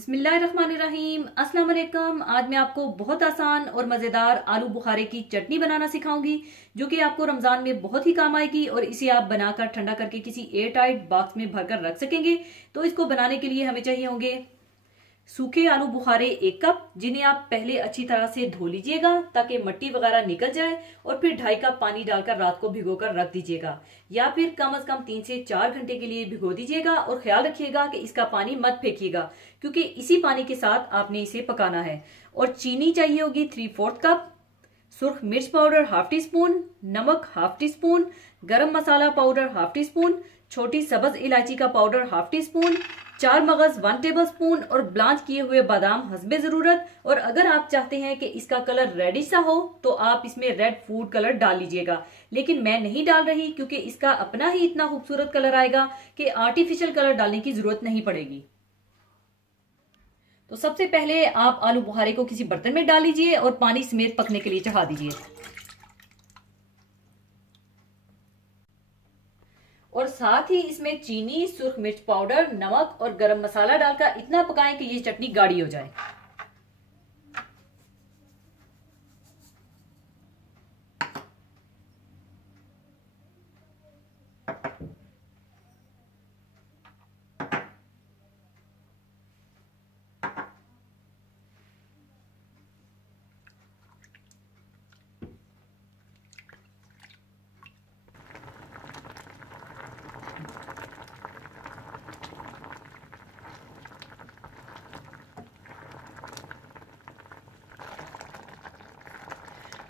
बिस्मिल्लाहिर्रहमानिर्रहीम। अस्सलाम वालेकुम। आज मैं आपको बहुत आसान और मज़ेदार आलू बुखारे की चटनी बनाना सिखाऊंगी जो कि आपको रमज़ान में बहुत ही काम आएगी और इसे आप बनाकर ठंडा करके किसी एयर टाइट बॉक्स में भरकर रख सकेंगे। तो इसको बनाने के लिए हमें चाहिए होंगे सूखे आलू बुखारे 1 कप, जिन्हें आप पहले अच्छी तरह से धो लीजिएगा ताकि मिट्टी वगैरह निकल जाए, और फिर 2.5 कप पानी डालकर रात को भिगोकर रख दीजिएगा, या फिर कम से कम 3 से 4 घंटे के लिए भिगो दीजिएगा। और ख्याल रखिएगा कि इसका पानी मत फेंकिएगा क्योंकि इसी पानी के साथ आपने इसे पकाना है। और चीनी चाहिए होगी 3/4 कप, सुर्ख मिर्च पाउडर 1/2 टी स्पून, नमक 1/2 टी स्पून, गरम मसाला पाउडर 1/2 टी स्पून, छोटी सब्ज इलायची का पाउडर 1/2 टी स्पून, 4 मगज 1 टेबल स्पून, और ब्लांच किए हुए बादाम हस्बे जरूरत। और अगर आप चाहते हैं कि इसका कलर रेडिश सा हो तो आप इसमें रेड फूड कलर डाल लीजिएगा, लेकिन मैं नहीं डाल रही क्योंकि इसका अपना ही इतना खूबसूरत कलर आएगा कि आर्टिफिशियल कलर डालने की जरूरत नहीं पड़ेगी। तो सबसे पहले आप आलू बुखारे को किसी बर्तन में डाल लीजिए और पानी समेत पकने के लिए चढ़ा दीजिए। और साथ ही इसमें चीनी, सुर्ख मिर्च पाउडर, नमक और गरम मसाला डालकर इतना पकाएं कि ये चटनी गाढ़ी हो जाए।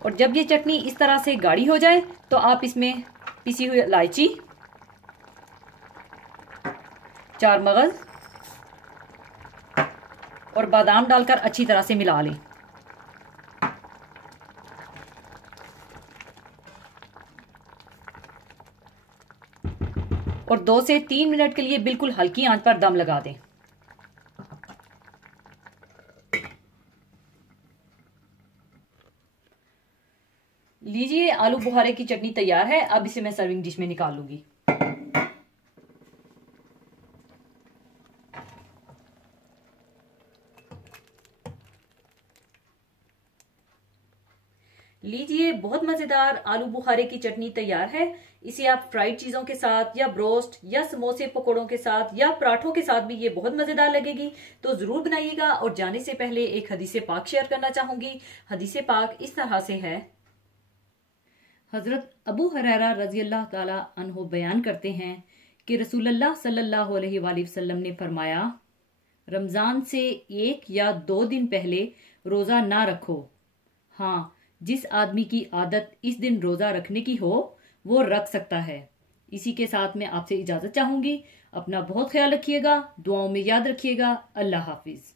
और जब ये चटनी इस तरह से गाढ़ी हो जाए तो आप इसमें पिसी हुई इलायची, 4 मगज और बादाम डालकर अच्छी तरह से मिला लें। और 2 से 3 मिनट के लिए बिल्कुल हल्की आंच पर दम लगा दें। लीजिए, आलू बुखारे की चटनी तैयार है। अब इसे मैं सर्विंग डिश में निकाल लूंगी। लीजिए, बहुत मजेदार आलू बुखारे की चटनी तैयार है। इसे आप फ्राइड चीजों के साथ या ब्रोस्ट या समोसे पकौड़ों के साथ या पराठों के साथ भी ये बहुत मजेदार लगेगी। तो जरूर बनाइएगा। और जाने से पहले एक हदीसे पाक शेयर करना चाहूंगी। हदीसे पाक इस तरह से है। हजरत अबू हुरैरा रजी अल्लाह ताला अन्हो बयान करते हैं कि रसूलुल्लाह सल्लल्लाहु अलैहि वसल्लम ने फरमाया, रमजान से 1 या 2 दिन पहले रोजा ना रखो। हाँ, जिस आदमी की आदत इस दिन रोजा रखने की हो वो रख सकता है। इसी के साथ मैं आपसे इजाजत चाहूंगी। अपना बहुत ख्याल रखिएगा, दुआओं में याद रखिएगा। अल्लाह हाफिज।